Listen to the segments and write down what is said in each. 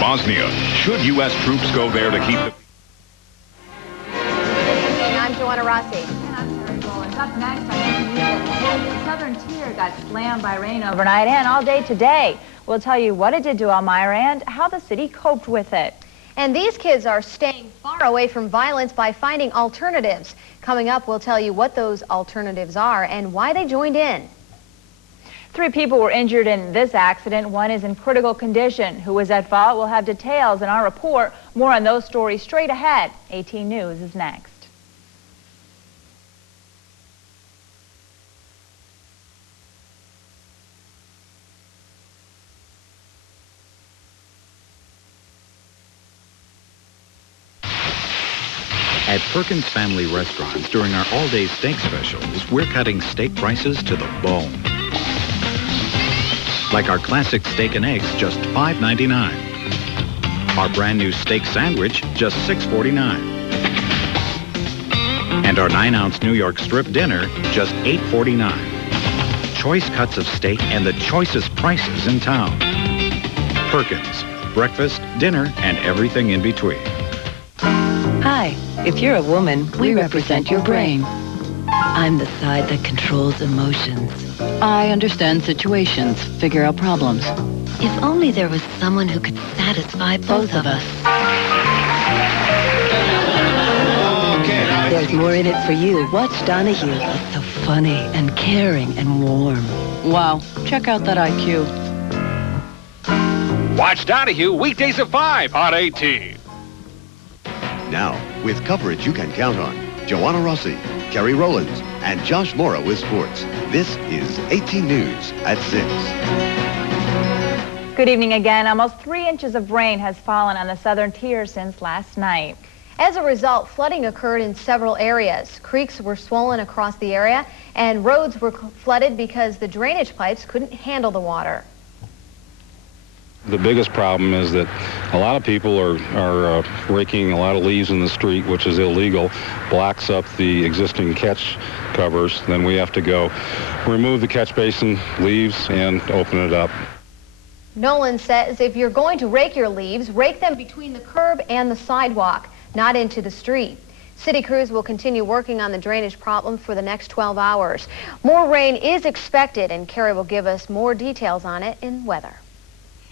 Bosnia. Should U.S. troops go there to keep the... I'm Joanna Rossi. And I'm Terry Rollins. Up next, I think the news that the southern tier got slammed by rain overnight and all day today. We'll tell you what it did to Elmira and how the city coped with it. And these kids are staying far away from violence by finding alternatives. Coming up, we'll tell you what those alternatives are and why they joined in. 3 people were injured in this accident. One is in critical condition. Who was at fault? We'll have details in our report. More on those stories straight ahead. 18 News is next. At Perkins Family Restaurants, during our all-day steak specials, we're cutting steak prices to the bone. Like our classic steak and eggs, just $5.99. Our brand new steak sandwich, just $6.49. And our 9-ounce New York strip dinner, just $8.49. Choice cuts of steak and the choicest prices in town. Perkins, breakfast, dinner, and everything in between. Hi, if you're a woman, we represent your brain. I'm the side that controls emotions. I understand situations, figure out problems. If only there was someone who could satisfy both of us. There's more in it for you. Watch Donahue. He's so funny and caring and warm. Wow, check out that IQ. Watch Donahue weekdays at 5 on AT. Now, with coverage you can count on, Joanna Rossi, Kerry Rollins, and Josh Mora with sports. This is 18 News at 6. Good evening again. Almost 3 inches of rain has fallen on the southern tier since last night. As a result, flooding occurred in several areas. Creeks were swollen across the area, and roads were flooded because the drainage pipes couldn't handle the water. The biggest problem is that a lot of people are raking a lot of leaves in the street, which is illegal, blocks up the existing catch covers. Then we have to go remove the catch basin, leaves, and open it up. Nolan says if you're going to rake your leaves, rake them between the curb and the sidewalk, not into the street. City crews will continue working on the drainage problem for the next 12 hours. More rain is expected, and Kerry will give us more details on it in weather.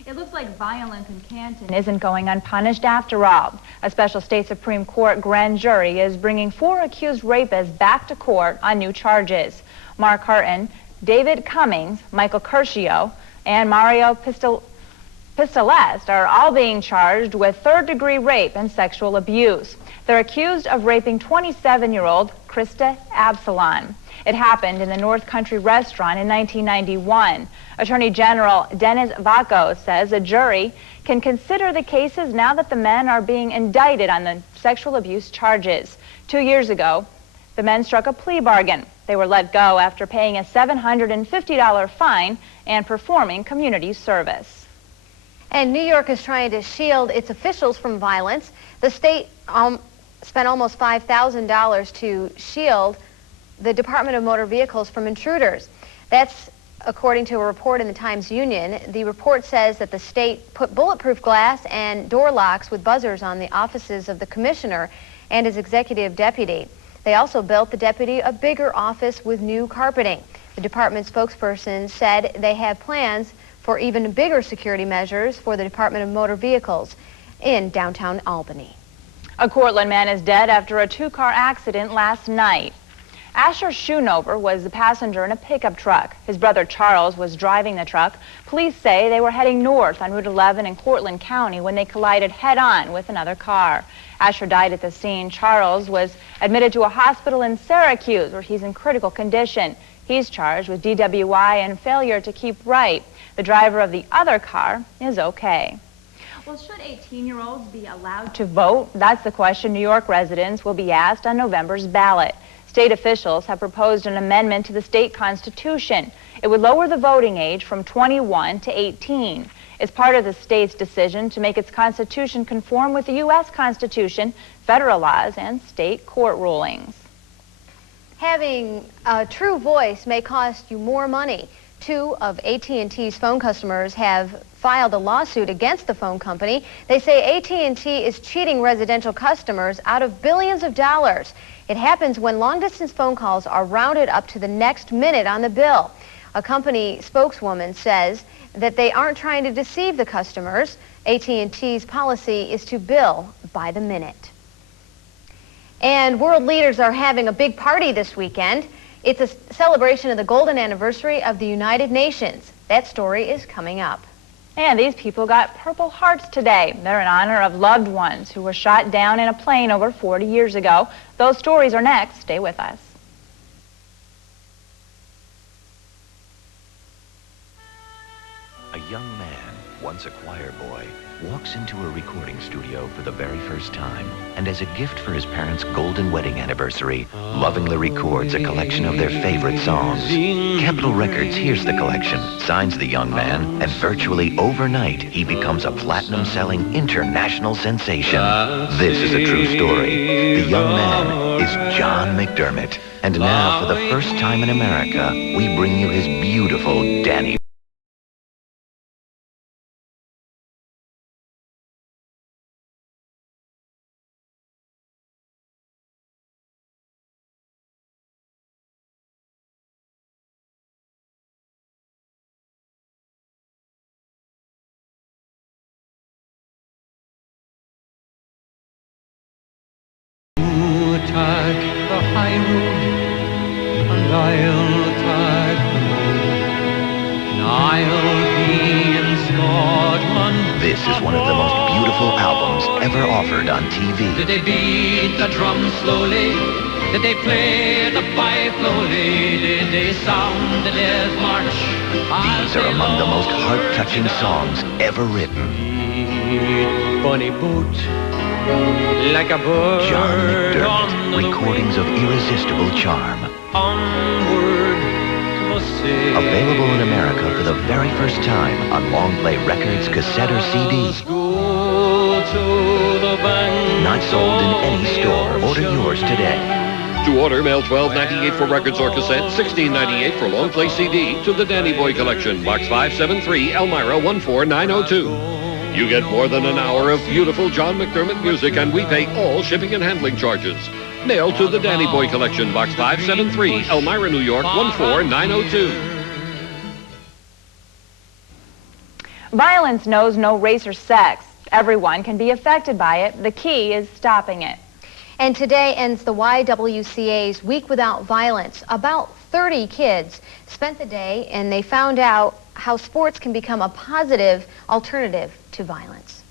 It looks like violence in Canton isn't going unpunished after all. A special state Supreme Court grand jury is bringing 4 accused rapists back to court on new charges. Mark Hurton, David Cummings, Michael Curcio, and Mario Pistolest are all being charged with third-degree rape and sexual abuse. They're accused of raping 27-year-old Krista Absalon. It happened in the North Country restaurant in 1991. Attorney General Dennis Vacco says a jury can consider the cases now that the men are being indicted on the sexual abuse charges. 2 years ago, the men struck a plea bargain. They were let go after paying a $750 fine and performing community service. And New York is trying to shield its officials from violence. The state spent almost $5,000 to shield the Department of Motor Vehicles from intruders. That's according to a report in the Times-Union. The report says that the state put bulletproof glass and door locks with buzzers on the offices of the commissioner and his executive deputy. They also built the deputy a bigger office with new carpeting. The department spokesperson said they have plans for even bigger security measures for the Department of Motor Vehicles in downtown Albany. A Cortland man is dead after a 2-car accident last night. Asher Schoonover was the passenger in a pickup truck. His brother Charles was driving the truck. Police say they were heading north on Route 11 in Cortland County when they collided head-on with another car. Asher died at the scene. Charles was admitted to a hospital in Syracuse where he's in critical condition. He's charged with DWI and failure to keep right. The driver of the other car is okay. Well, should 18-year-olds be allowed to vote? That's the question New York residents will be asked on November's ballot. State officials have proposed an amendment to the state constitution. It would lower the voting age from 21 to 18. It's part of the state's decision to make its constitution conform with the U.S. Constitution, federal laws, and state court rulings. Having a true voice may cost you more money. Two of AT&T's phone customers have filed a lawsuit against the phone company. They say AT&T is cheating residential customers out of billions of dollars. It happens when long-distance phone calls are rounded up to the next minute on the bill. A company spokeswoman says that they aren't trying to deceive the customers. AT&T's policy is to bill by the minute. And world leaders are having a big party this weekend. It's a celebration of the golden anniversary of the United Nations. That story is coming up. And these people got Purple Hearts today. They're in honor of loved ones who were shot down in a plane over 40 years ago. Those stories are next. Stay with us. A young man, once a choir boy, walks into a recording studio for the very first time, and as a gift for his parents' golden wedding anniversary, lovingly records a collection of their favorite songs. Capitol Records hears the collection, signs the young man, and virtually overnight, he becomes a platinum-selling international sensation. This is a true story. The young man is John McDermott. And now, for the first time in America, we bring you his beautiful Danny. Attack the high road, and I'll attack the low, and I'll be in Scotland. This is one of the most beautiful albums ever offered on TV. Did they beat the drum slowly? Did they play the pipe slowly? Did they sound the death march? These are among the most heart-touching songs ever written. Bunny boot, like a bird. John McDermott, recordings of irresistible charm. Onward, Available in America for the very first time on long play records, cassette, or CD. Not sold in any store. Order yours today. To order, mail $12.98 for records or cassette, $16.98 for long play CD to the Danny Boy Collection, Box 573, Elmira 14902. You get more than an hour of beautiful John McDermott music, and we pay all shipping and handling charges. Mail to the Danny Boy Collection, Box 573, Elmira, New York 14902. Violence knows no race or sex. Everyone can be affected by it. The key is stopping it. And today ends the YWCA's Week Without Violence. About 30 kids spent the day and they found out how sports can become a positive alternative to violence.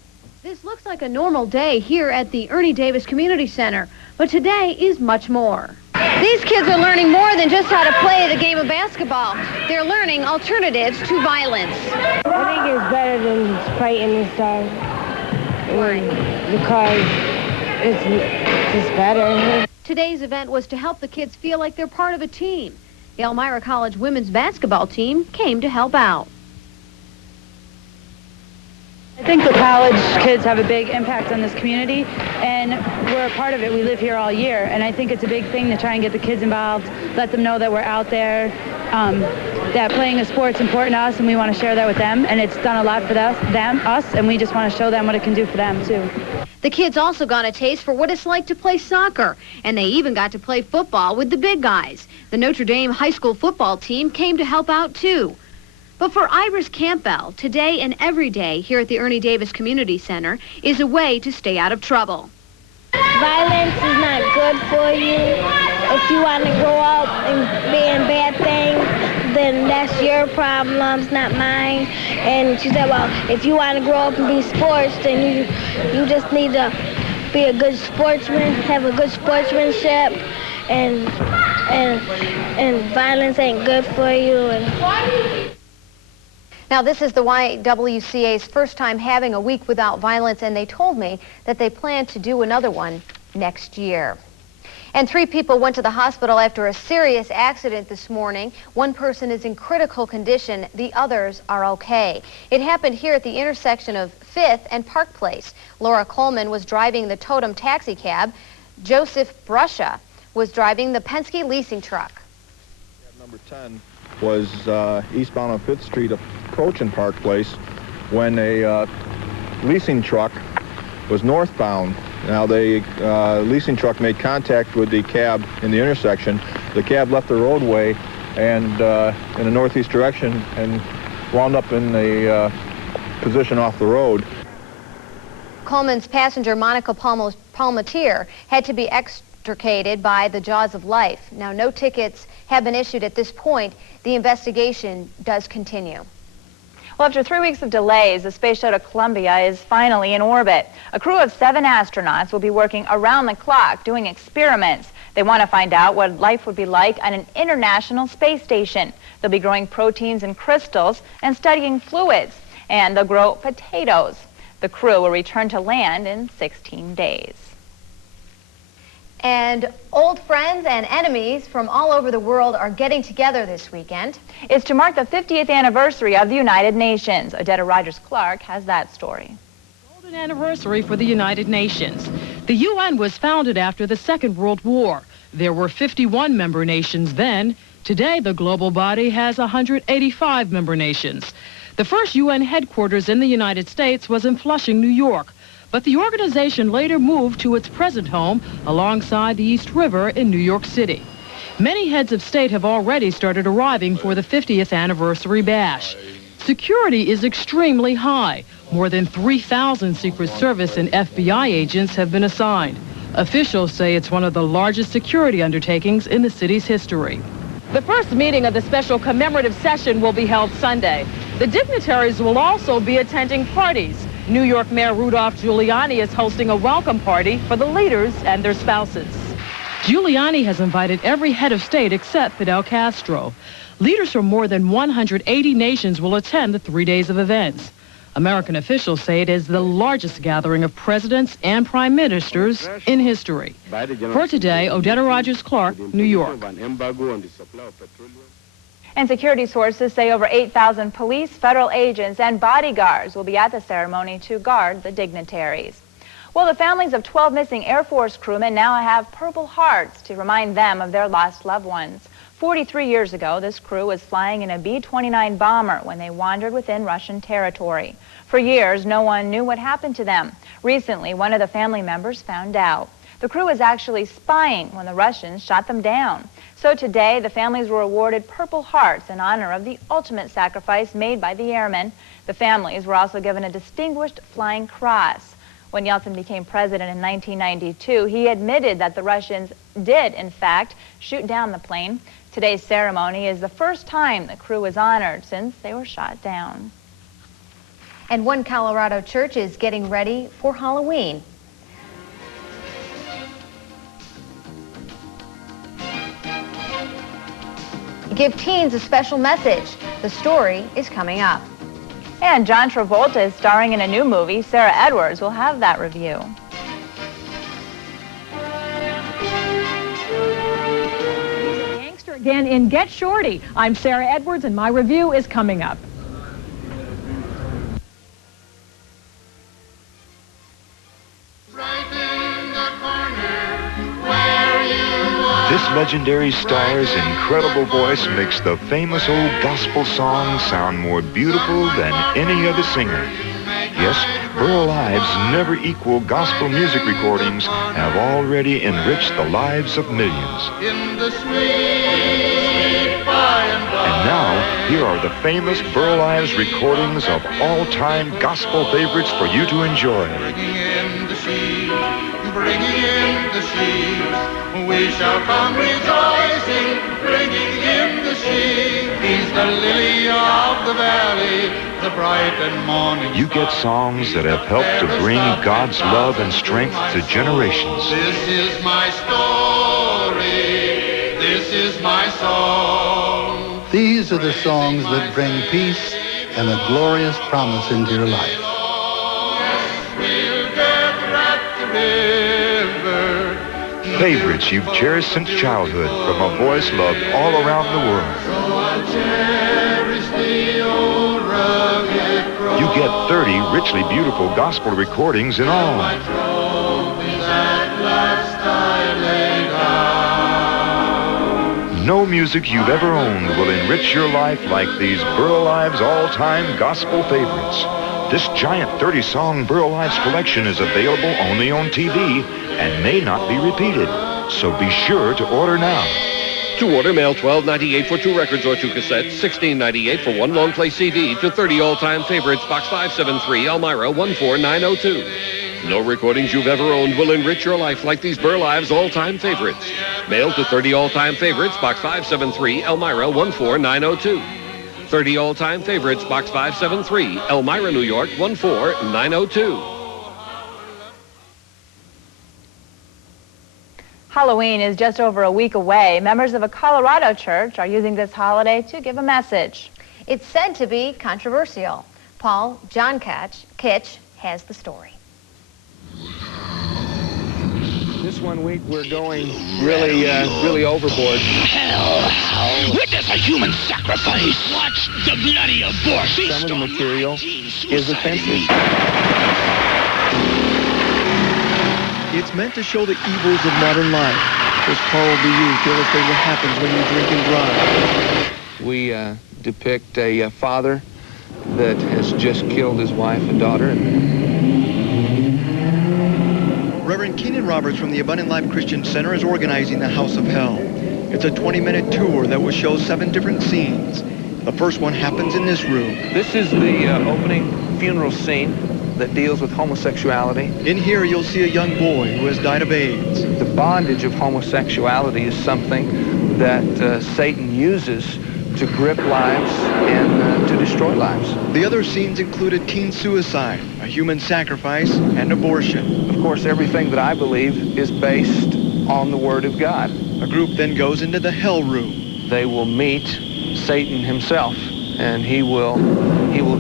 This looks like a normal day here at the Ernie Davis Community Center, but today is much more. These kids are learning more than just how to play the game of basketball. They're learning alternatives to violence. I think it's better than fighting and stuff. Why? Because it's just better. Today's event was to help the kids feel like they're part of a team. The Elmira College women's basketball team came to help out. I think the college kids have a big impact on this community, and we're a part of it. We live here all year, and I think it's a big thing to try and get the kids involved, let them know that we're out there, that playing a sport's important to us, and we want to share that with them, and it's done a lot for us, and we just want to show them what it can do for them, too. The kids also got a taste for what it's like to play soccer, and they even got to play football with the big guys. The Notre Dame high school football team came to help out, too. But for Iris Campbell, today and every day here at the Ernie Davis Community Center is a way to stay out of trouble. Violence is not good for you. If you want to grow up and be in bad things, then that's your problems, not mine. And she said, well, if you want to grow up and be sports, then you just need to be a good sportsman, have a good sportsmanship, and violence ain't good for you. Now, this is the YWCA's first time having a week without violence, and they told me that they plan to do another one next year. And 3 people went to the hospital after a serious accident this morning. One person is in critical condition. The others are okay. It happened here at the intersection of 5th and Park Place. Laura Coleman was driving the Totem taxi cab. Joseph Brusha was driving the Penske leasing truck. Number 10. was eastbound on 5th Street approaching Park Place when a leasing truck was northbound. Now, the leasing truck made contact with the cab in the intersection. The cab left the roadway and in a northeast direction and wound up in a position off the road. Coleman's passenger, Monica Palmatier, had to be extricated by the jaws of life. Now, no tickets have been issued at this point. The investigation does continue. Well, after 3 weeks of delays, the Space Shuttle Columbia is finally in orbit. A crew of 7 astronauts will be working around the clock doing experiments. They want to find out what life would be like on an international space station. They'll be growing proteins and crystals and studying fluids, and they'll grow potatoes. The crew will return to land in 16 days. And old friends and enemies from all over the world are getting together this weekend. It's to mark the 50th anniversary of the United Nations. Odetta Rogers-Clark has that story. Golden anniversary for the United Nations. The UN was founded after the Second World War. There were 51 member nations then. Today, the global body has 185 member nations. The first UN headquarters in the United States was in Flushing, New York. But the organization later moved to its present home alongside the East River in New York City. Many heads of state have already started arriving for the 50th anniversary bash. Security is extremely high. More than 3,000 Secret Service and FBI agents have been assigned. Officials say it's one of the largest security undertakings in the city's history. The first meeting of the special commemorative session will be held Sunday. The dignitaries will also be attending parties. New York Mayor Rudolph Giuliani is hosting a welcome party for the leaders and their spouses. Giuliani has invited every head of state except Fidel Castro. Leaders from more than 180 nations will attend the 3 days of events. American officials say it is the largest gathering of presidents and prime ministers in history. For today, Odetta Rogers-Clark, New York. And security sources say over 8,000 police, federal agents, and bodyguards will be at the ceremony to guard the dignitaries. Well, the families of 12 missing Air Force crewmen now have Purple Hearts to remind them of their lost loved ones. 43 years ago, this crew was flying in a B-29 bomber when they wandered within Russian territory. For years, no one knew what happened to them. Recently, one of the family members found out. The crew was actually spying when the Russians shot them down. So today, the families were awarded Purple Hearts in honor of the ultimate sacrifice made by the airmen. The families were also given a Distinguished Flying Cross. When Yeltsin became president in 1992, he admitted that the Russians did, in fact, shoot down the plane. Today's ceremony is the first time the crew was honored since they were shot down. And one Colorado church is getting ready for Halloween. Give teens a special message. The story is coming up. And John Travolta is starring in a new movie. Sarah Edwards will have that review. Gangster again in Get Shorty. I'm Sarah Edwards, and my review is coming up. This legendary star's incredible voice makes the famous old gospel song sound more beautiful than any other singer. Yes, Burl Ives' never-equal gospel music recordings have already enriched the lives of millions. And now, here are the famous Burl Ives recordings of all-time gospel favorites for you to enjoy. Bringing in the sheaves, we shall come rejoicing, bringing in the sheaves. He's the lily of the valley, the bright and morning. You get songs that have helped to bring God's love and strength to generations. This is my story, this is my song. These are the songs that bring peace and a glorious promise into your life. Favorites you've cherished since childhood from a voice loved all around the world. You get 30 richly beautiful gospel recordings in all. No music you've ever owned will enrich your life like these Burl Ives all-time gospel favorites. This giant 30-song Burl Ives collection is available only on TV and may not be repeated. So be sure to order now. To order, mail $12.98 for 2 records or 2 cassettes, $16.98 for 1 long-play CD to 30 all-time favorites, Box 573, Elmira 14902. No recordings you've ever owned will enrich your life like these Burl Ives all-time favorites. Mail to 30 all-time favorites, Box 573, Elmira 14902. 30 all-time favorites, Box 573, Elmira, New York 14902. Halloween is just over a week away. Members of a Colorado church are using this holiday to give a message. It's said to be controversial. John Kitch has the story. This 1 week we're going really overboard. Hell, witness a human sacrifice. Watch the bloody abortion. Some of the material is offensive. It's meant to show the evils of modern life. This Carl will be used to illustrate what happens when you drink and drive. We depict a father that has just killed his wife and daughter. Reverend Keenan Roberts from the Abundant Life Christian Center is organizing the House of Hell. It's a 20-minute tour that will show 7 different scenes. The first one happens in this room. This is the opening funeral scene that deals with homosexuality. In here, you'll see a young boy who has died of AIDS. The bondage of homosexuality is something that Satan uses to grip lives and to destroy lives. The other scenes included teen suicide, a human sacrifice, and abortion. Of course, everything that I believe is based on the Word of God. A group then goes into the hell room. They will meet Satan himself, and he will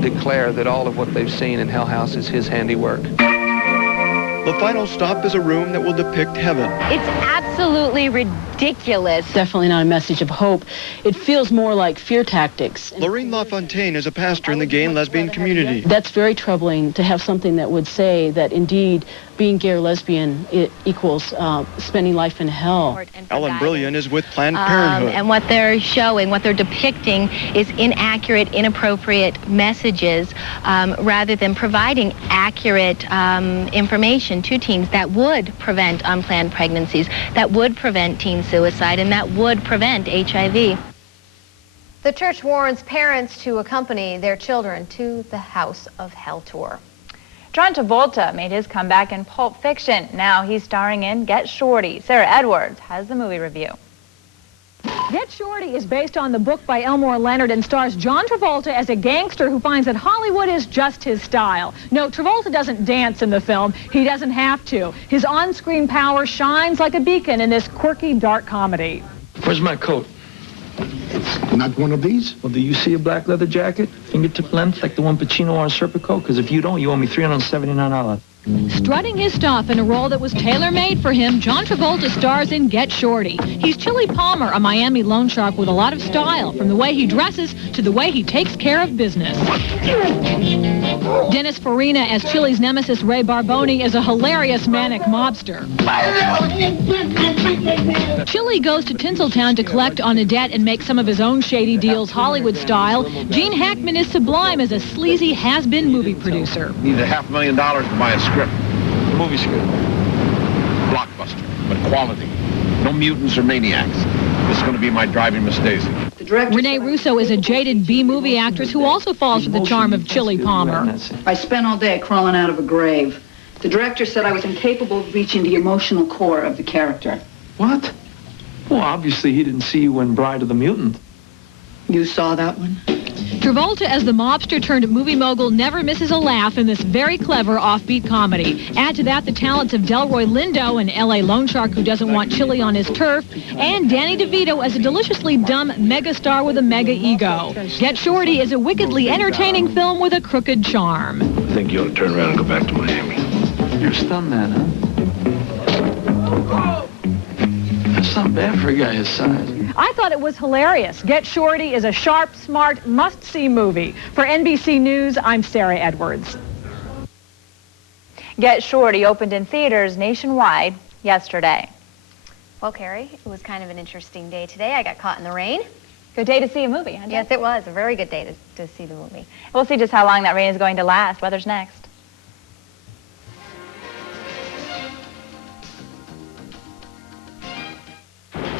declare that all of what they've seen in Hell House is his handiwork. The final stop is a room that will depict heaven. It's absolutely ridiculous. Definitely not a message of hope. It feels more like fear tactics. Lorraine LaFontaine is a pastor in the gay and lesbian community. That's very troubling to have something that would say that indeed being gay or lesbian equals spending life in hell. Ellen Brilliant is with Planned Parenthood. And what they're showing, what they're depicting is inaccurate, inappropriate messages rather than providing accurate information to teens that would prevent unplanned pregnancies, that would prevent teen suicide, and that would prevent HIV. The church warns parents to accompany their children to the House of Hell tour. John Travolta made his comeback in Pulp Fiction. Now he's starring in Get Shorty. Sarah Edwards has the movie review. Get Shorty is based on the book by Elmore Leonard and stars John Travolta as a gangster who finds that Hollywood is just his style. No, Travolta doesn't dance in the film. He doesn't have to. His on-screen power shines like a beacon in this quirky, dark comedy. Where's my coat? It's not one of these? Well, do you see a black leather jacket, fingertip length, like the one Pacino wore on Serpico? Because if you don't, you owe me $379. Strutting his stuff in a role that was tailor-made for him, John Travolta stars in Get Shorty. He's Chili Palmer, a Miami loan shark with a lot of style, from the way he dresses to the way he takes care of business. Dennis Farina as Chili's nemesis Ray Barboni is a hilarious manic mobster. Chili goes to Tinseltown to collect on a debt and make some of his own shady deals Hollywood style. Gene Hackman is sublime as a sleazy has-been movie producer. Need $500,000 to buy a script. The movie script. Blockbuster, but quality. No mutants or maniacs. This is going to be my driving Miss Daisy. Renee Russo is a jaded B-movie actress who also falls for the charm of Chili Palmer. I spent all day crawling out of a grave. The director said I was incapable of reaching the emotional core of the character. What? Well, obviously he didn't see you in Bride of the Mutant. You saw that one? Travolta as the mobster turned movie mogul never misses a laugh in this very clever offbeat comedy. Add to that the talents of Delroy Lindo, an L.A. loan shark who doesn't want Chili on his turf, and Danny DeVito as a deliciously dumb megastar with a mega ego. Get Shorty is a wickedly entertaining film with a crooked charm. I think you ought to turn around and go back to Miami. You're a stuntman, huh? That's not bad for a guy his size. I thought it was hilarious. Get Shorty is a sharp, smart, must-see movie. For NBC News, I'm Sarah Edwards. Get Shorty opened in theaters nationwide yesterday. Well, Carrie, it was kind of an interesting day today. I got caught in the rain. Good day to see a movie, huh, Jen? Yes, it was. A very good day to see the movie. We'll see just how long that rain is going to last. Weather's next.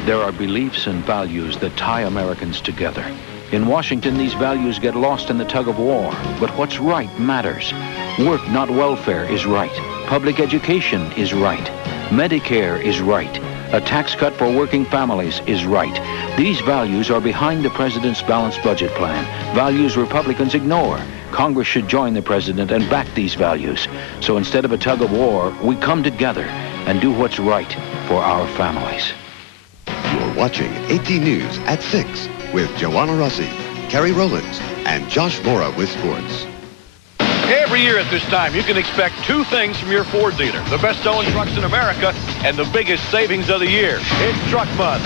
There are beliefs and values that tie Americans together. In Washington, these values get lost in the tug of war, but what's right matters. Work, not welfare, is right. Public education is right. Medicare is right. A tax cut for working families is right. These values are behind the president's balanced budget plan, values Republicans ignore. Congress should join the president and back these values. So instead of a tug of war, we come together and do what's right for our families. You're watching 18 News at 6 with Joanna Rossi, Kerry Rowlands, and Josh Mora with sports. Every year at this time, you can expect two things from your Ford dealer. The best-selling trucks in America and the biggest savings of the year. It's Truck Month.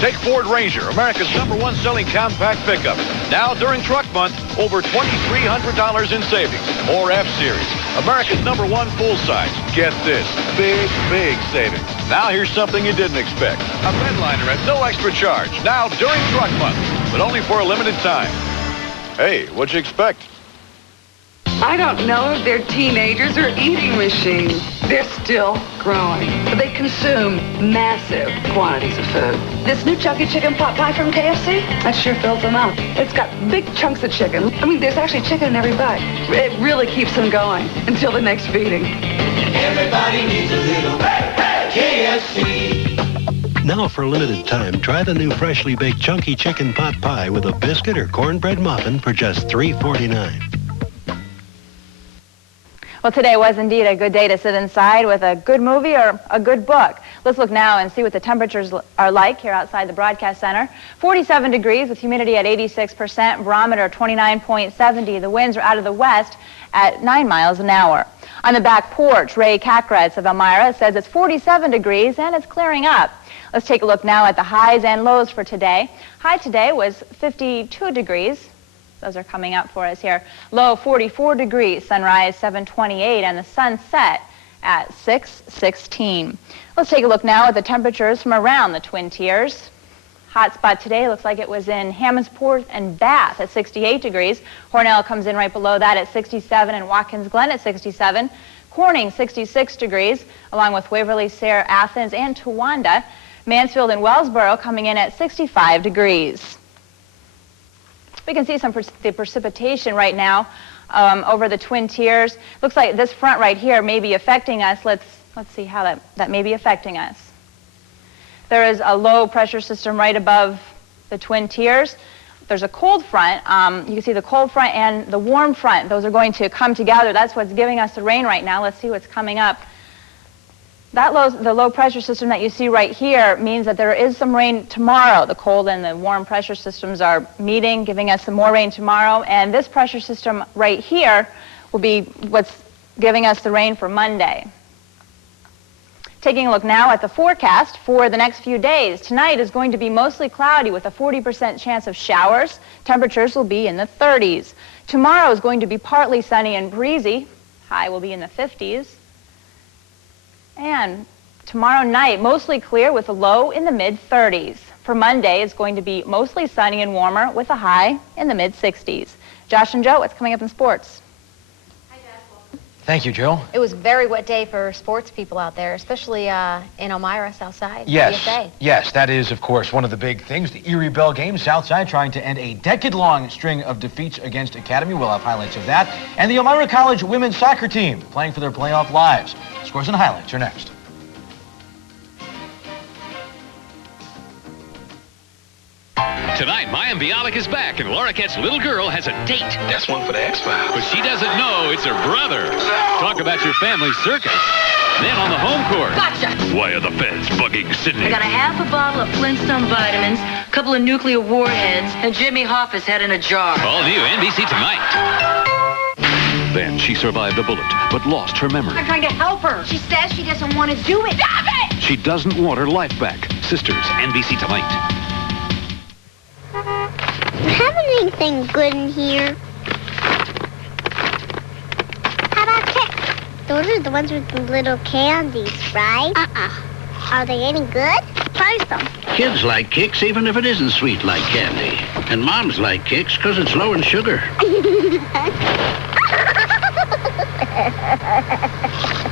Take Ford Ranger, America's #1 selling compact pickup. Now, during Truck Month, over $2,300 in savings. Or F-Series, America's #1 full-size. Get this, big, big savings. Now, here's something you didn't expect. A bedliner at no extra charge. Now, during Truck Month, but only for a limited time. Hey, what'd you expect? I don't know if they're teenagers or eating machines. They're still growing, but they consume massive quantities of food. This new chunky chicken pot pie from KFC, that sure fills them up. It's got big chunks of chicken. I mean, there's actually chicken in every bite. It really keeps them going until the next feeding. Everybody needs a little KFC. Now for a limited time, try the new freshly baked chunky chicken pot pie with a biscuit or cornbread muffin for just $3.49. Well, today was indeed a good day to sit inside with a good movie or a good book. Let's look now and see what the temperatures are like here outside the broadcast center. 47 degrees with humidity at 86%, barometer 29.70. The winds are out of the west at 9 miles an hour. On the back porch, Ray Kakretz of Elmira says it's 47 degrees and it's clearing up. Let's take a look now at the highs and lows for today. High today was 52 degrees. Those are coming up for us here. Low 44 degrees, sunrise 7:28, and the sun set at 6:16. Let's take a look now at the temperatures from around the Twin Tiers. Hot spot today looks like it was in Hammondsport and Bath at 68 degrees. Hornell comes in right below that at 67, and Watkins Glen at 67. Corning 66 degrees, along with Waverly, Sayre, Athens, and Towanda. Mansfield and Wellsboro coming in at 65 degrees. We can see some the precipitation right now over the Twin Tiers. Looks like this front right here may be affecting us. Let's see how that may be affecting us. There is a low pressure system right above the Twin Tiers. There's a cold front. You can see the cold front and the warm front. Those are going to come together. That's what's giving us the rain right now. Let's see what's coming up. The low pressure system that you see right here means that there is some rain tomorrow. The cold and the warm pressure systems are meeting, giving us some more rain tomorrow. And this pressure system right here will be what's giving us the rain for Monday. Taking a look now at the forecast for the next few days. Tonight is going to be mostly cloudy with a 40% chance of showers. Temperatures will be in the 30s. Tomorrow is going to be partly sunny and breezy. High will be in the 50s. And tomorrow night, mostly clear with a low in the mid-30s. For Monday, it's going to be mostly sunny and warmer with a high in the mid-60s. Josh and Joe, what's coming up in sports? Thank you, Joe. It was a very wet day for sports people out there, especially in Elmira, Southside. Yes, DFA. yes, that is, of course, one of the big things. The Erie Bell game, Southside trying to end a decade-long string of defeats against Academy. We'll have highlights of that. And the Elmira College women's soccer team playing for their playoff lives. Scores and highlights are next. Tonight, Mayim Bialik is back, and Laura Kett's little girl has a date. That's one for the X-Files. But she doesn't know it's her brother. Talk about your family circus. Then on the home court. Gotcha! Why are the feds bugging Sydney? I got a half a bottle of Flintstone vitamins, a couple of nuclear warheads, and Jimmy Hoffa's head in a jar. All new NBC tonight. Then she survived a bullet, but lost her memory. I'm trying to help her. She says she doesn't want to do it. Stop it! She doesn't want her life back. Sisters, NBC tonight. Do you have anything good in here? How about cats? Those are the ones with the little candies, right? Are they any good? price them. Kids like Kix even if it isn't sweet like candy. And moms like Kix because it's low in sugar.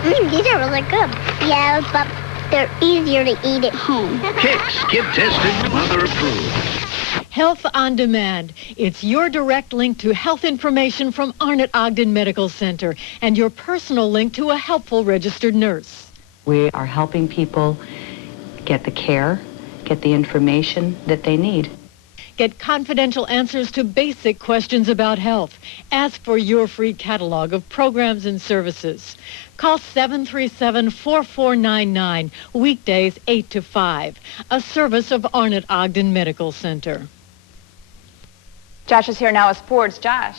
These are really good. Yeah, but they're easier to eat at home. Kix, kid tested, mother approved. Health on Demand. It's your direct link to health information from Arnott Ogden Medical Center and your personal link to a helpful registered nurse. We are helping people get the care, get the information that they need. Get confidential answers to basic questions about health. Ask for your free catalog of programs and services. Call 737-4499, weekdays 8 to 5, a service of Arnott Ogden Medical Center. Josh is here now with sports. Josh.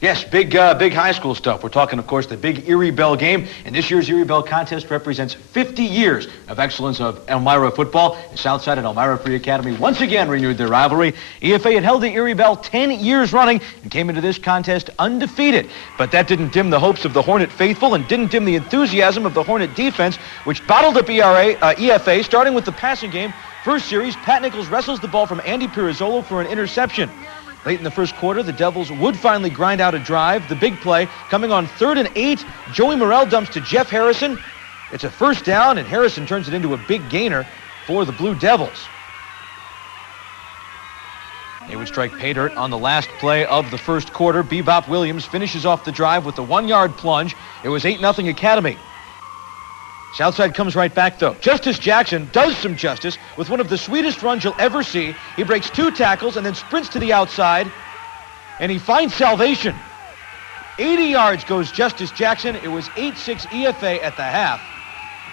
Yes, big high school stuff. We're talking, of course, the big Erie Bell game. And this year's Erie Bell contest represents 50 years of excellence of Elmira football. The Southside and Elmira Free Academy once again renewed their rivalry. EFA had held the Erie Bell 10 years running and came into this contest undefeated. But that didn't dim the hopes of the Hornet faithful and didn't dim the enthusiasm of the Hornet defense, which bottled up EFA, starting with the passing game. First series, Pat Nichols wrestles the ball from Andy Pirazzolo for an interception. Late in the first quarter, the Devils would finally grind out a drive. The big play coming on 3rd and 8. Joey Morrell dumps to Jeff Harrison. It's a first down, and Harrison turns it into a big gainer for the Blue Devils. They would strike pay dirt on the last play of the first quarter. Bebop Williams finishes off the drive with a 1-yard plunge. It was 8-0 Academy. Southside comes right back, though. Justice Jackson does some justice with one of the sweetest runs you'll ever see. He breaks 2 tackles and then sprints to the outside, and he finds salvation. 80 yards goes Justice Jackson. It was 8-6 EFA at the half,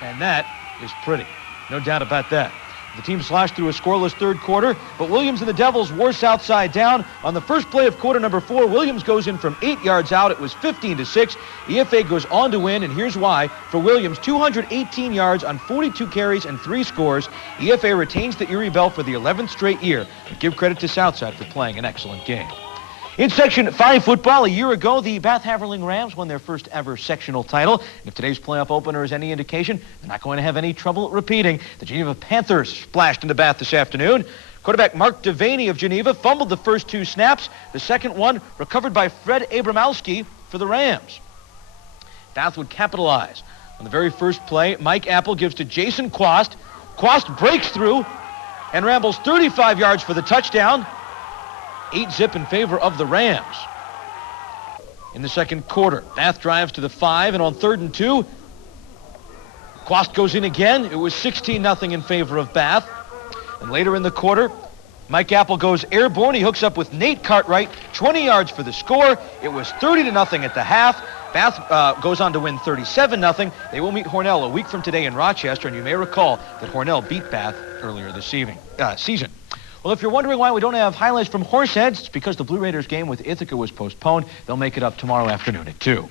and that is pretty. No doubt about that. The team slashed through a scoreless third quarter, but Williams and the Devils wore Southside down. On the first play of quarter number 4, Williams goes in from 8 yards out. It was 15-6. EFA goes on to win, and here's why. For Williams, 218 yards on 42 carries and 3 scores. EFA retains the Erie Bell for the 11th straight year. But give credit to Southside for playing an excellent game. In Section 5 football, a year ago, the Bath Haverling Rams won their first ever sectional title. And if today's playoff opener is any indication, they're not going to have any trouble repeating. The Geneva Panthers splashed into Bath this afternoon. Quarterback Mark Devaney of Geneva fumbled the first 2 snaps. The second one recovered by Fred Abramowski for the Rams. Bath would capitalize. On the very first play, Mike Apple gives to Jason Quast. Quast breaks through and rambles 35 yards for the touchdown. 8-zip in favor of the Rams. In the second quarter, Bath drives to the 5, and on 3rd and 2, Quast goes in again. It was 16-0 in favor of Bath. And later in the quarter, Mike Apple goes airborne. He hooks up with Nate Cartwright, 20 yards for the score. It was 30-0 at the half. Bath goes on to win 37-0. They will meet Hornell a week from today in Rochester, and you may recall that Hornell beat Bath earlier this season. Well, if you're wondering why we don't have highlights from Horseheads, it's because the Blue Raiders game with Ithaca was postponed. They'll make it up tomorrow afternoon at 2.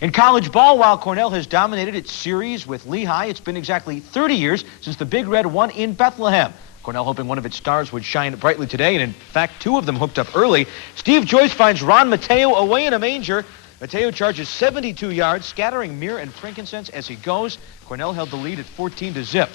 In college ball, while Cornell has dominated its series with Lehigh, it's been exactly 30 years since the Big Red won in Bethlehem. Cornell hoping one of its stars would shine brightly today, and in fact, 2 of them hooked up early. Steve Joyce finds Ron Mateo away in a manger. Mateo charges 72 yards, scattering myrrh and frankincense as he goes. Cornell held the lead at 14-0.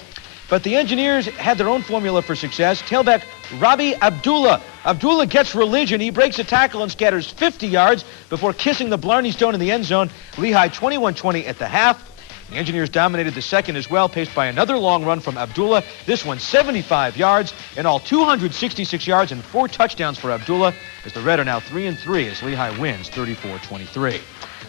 But the Engineers had their own formula for success. Tailback Robbie Abdullah. Abdullah gets religion. He breaks a tackle and scatters 50 yards before kissing the Blarney Stone in the end zone. Lehigh 21-20 at the half. The Engineers dominated the second as well, paced by another long run from Abdullah. This one 75 yards. In all, 266 yards and 4 touchdowns for Abdullah, as the Red are now 3-3 as Lehigh wins 34-23.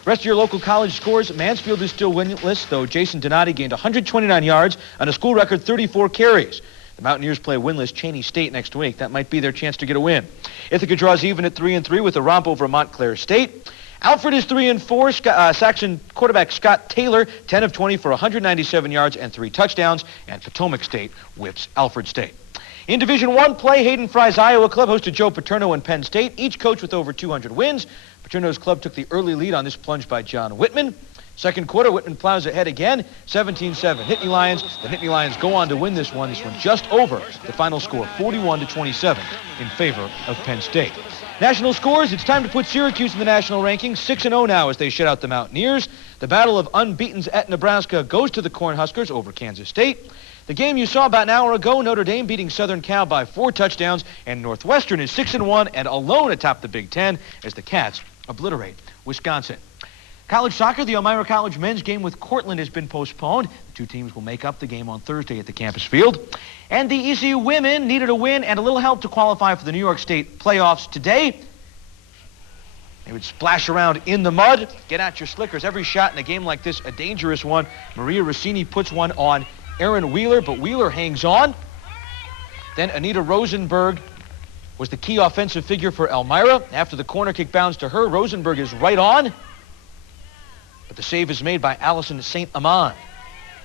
Rest of your local college scores, Mansfield is still winless, though Jason Donati gained 129 yards on a school record 34 carries. The Mountaineers play winless Cheney State next week. That might be their chance to get a win. Ithaca draws even at 3-3 with a romp over Montclair State. Alfred is 3-4. Saxon quarterback Scott Taylor, 10 of 20 for 197 yards and 3 touchdowns. And Potomac State whips Alfred State. In Division I play, Hayden Fry's Iowa club hosted Joe Paterno and Penn State, each coach with over 200 wins. Paterno's club took the early lead on this plunge by John Whitman. Second quarter, Whitman plows ahead again, 17-7. Nittany Lions. The Nittany Lions go on to win this one. This one just over the final score, 41-27 in favor of Penn State. National scores, it's time to put Syracuse in the national rankings, 6-0 now as they shut out the Mountaineers. The battle of unbeatens at Nebraska goes to the Cornhuskers over Kansas State. The game you saw about an hour ago, Notre Dame beating Southern Cal by 4 touchdowns, and Northwestern is 6-1 and alone atop the Big Ten as the Cats obliterate Wisconsin. College soccer, the Elmira College men's game with Cortland has been postponed. The two teams will make up the game on Thursday at the campus field. And the ECU women needed a win and a little help to qualify for the New York State playoffs today. They would splash around in the mud. Get out your slickers. Every shot in a game like this, a dangerous one. Maria Rossini puts one on Aaron Wheeler, but Wheeler hangs on. Then Anita Rosenberg was the key offensive figure for Elmira. After the corner kick bounced to her, Rosenberg is right on. But the save is made by Allison St. Amand.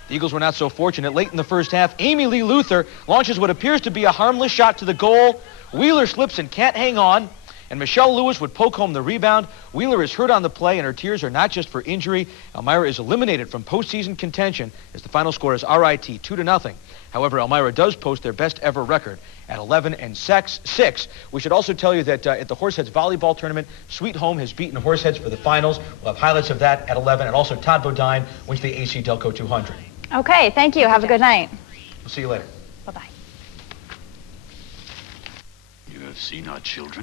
The Eagles were not so fortunate. Late in the first half, Amy Lee Luther launches what appears to be a harmless shot to the goal. Wheeler slips and can't hang on. And Michelle Lewis would poke home the rebound. Wheeler is hurt on the play, and her tears are not just for injury. Elmira is eliminated from postseason contention as the final score is RIT 2-0. However, Elmira does post their best ever record at 11-6. We should also tell you that at the Horseheads volleyball tournament, Sweet Home has beaten Horseheads for the finals. We'll have highlights of that at 11, and also Todd Bodine wins the AC Delco 200. Okay, thank you. Have a good night. We'll see you later. Bye-bye. You have seen our children?